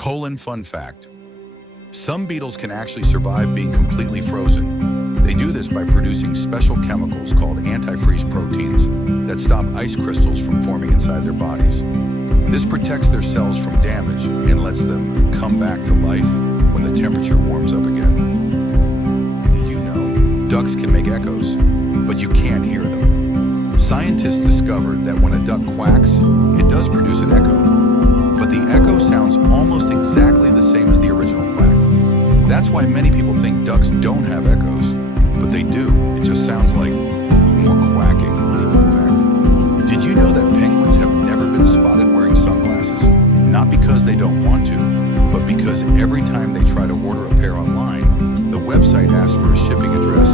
Fun fact. Some beetles can actually survive being completely frozen. They do this by producing special chemicals called antifreeze proteins that stop ice crystals from forming inside their bodies. This protects their cells from damage and lets them come back to life when the temperature warms up again. Did you know ducks can make echoes, but you can't hear them? Scientists discovered that when a duck quacks, it does produce an echo, but the echo sounds almost exactly the same as the original quack. That's why many people think ducks don't have echoes, but they do. It just sounds like more quacking. Fun fact. Did you know that penguins have never been spotted wearing sunglasses? Not because they don't want to, but because every time they try to order a pair online, the website asks for a shipping address,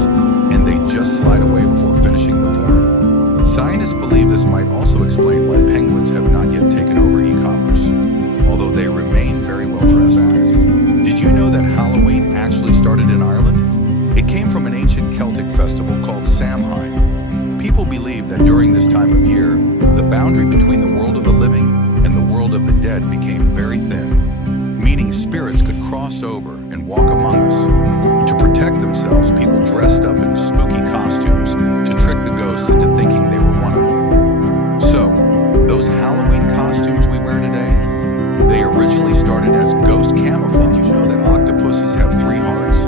and they just slide away before finishing the form. Scientists believe this might also explain why penguins have not yet taken over e-commerce, although they remain very well dressed. Did you know that Halloween actually started in Ireland? It came from an ancient Celtic festival called Samhain. People believe that during this time of year, the boundary between the world of the living and the world of the dead became very thin, meaning spirits could cross over and walk among us. To protect themselves, people dressed up in spooky costumes to trick the ghosts into thinking they were one of them. So, those Halloween costumes we wear today, they originally started as ghost camouflage. Did you know that octopuses have 3 hearts,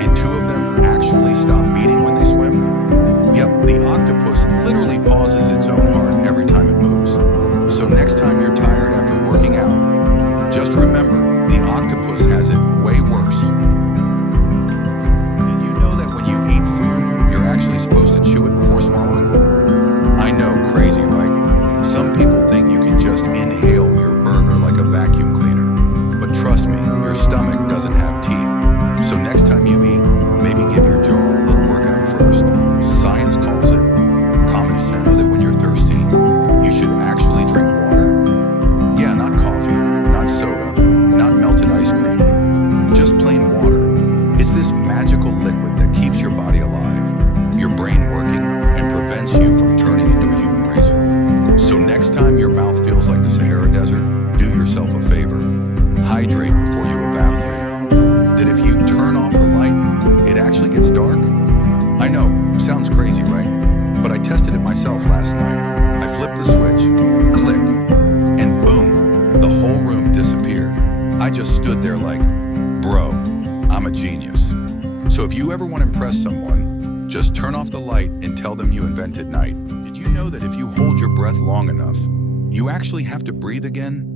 and 2 of them actually stop beating when they swim? Yep, the octopus literally pauses its own heart every time it moves. So next time you're tired after working out, just remember, the octopus has it way worse. Did you know that when you eat food, you're actually supposed to chew it before swallowing? I know, crazy, right? Some people think you can just inhale your burger like a vacuum cleaner. But trust me, your stomach doesn't have teeth. So next time you eat, maybe give your jaw a little workout first. Science calls it common sense. Know that when you're thirsty, you should actually drink water? Yeah, not coffee, not soda, not melted ice cream. Just plain water. It's this magical liquid that keeps your body alive, your brain working, and prevents you from turning into a human raisin. So next time your mouth feels like the Sahara Desert, do yourself a favor. Hydrate before you evaporate. That if you turn off the light, it actually gets dark? I know, sounds crazy, right? But I tested it myself last night. I flipped the switch, click, and boom, the whole room disappeared. I just stood there like, bro, I'm a genius. So if you ever want to impress someone, just turn off the light and tell them you invented night. Did you know that if you hold your breath long enough, you actually have to breathe again?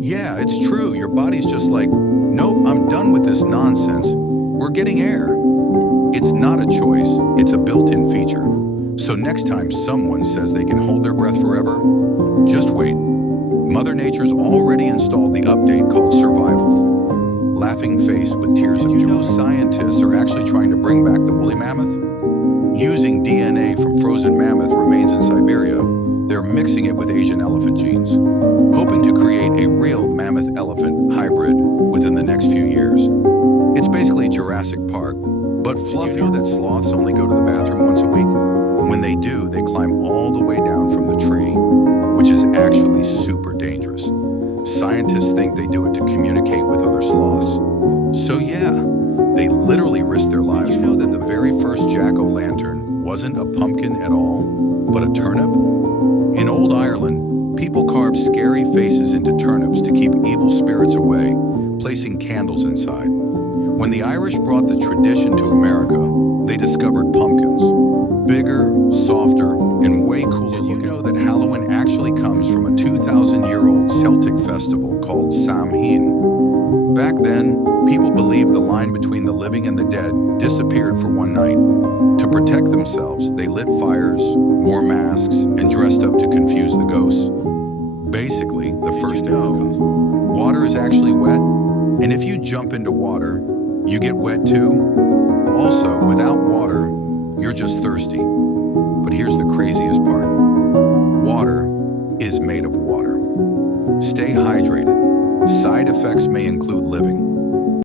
Yeah, it's true. Your body's just like, nope, I'm done with this nonsense. We're getting air. It's not a choice, it's a built-in feature. So next time someone says they can hold their breath forever, just wait. Mother Nature's already installed the update called Survival. Laughing face with tears of joy. Did you know scientists are actually trying to bring back the woolly mammoth? Using DNA from frozen mammoth remains in Siberia, they're mixing it with Asian elephant genes, hoping to create a real mammoth-elephant hybrid within the next few years. It's basically Jurassic Park, but fluffy. Did you know that sloths only go to the bathroom once a week? When they do, they climb all the way down from the tree, which is actually super dangerous. Scientists think they do it to communicate with other sloths. So yeah, they literally risk their lives. Did you know that the very first jack-o'-lantern wasn't a pumpkin at all, but a turnip? In old Ireland, people carved scary faces into turnips to keep evil spirits away, placing candles inside. When the Irish brought the tradition to America, they discovered pumpkins. Bigger, softer, and way cooler looking. Did you know that Halloween actually comes from a 2,000-year-old Celtic festival called Samhain? Back then, people believed the line between the living and the dead disappeared for one night. To protect themselves, they lit fires, wore masks, and dressed up to confuse the ghosts. Basically, the first day water is actually wet, and if you jump into water, you get wet too. Also,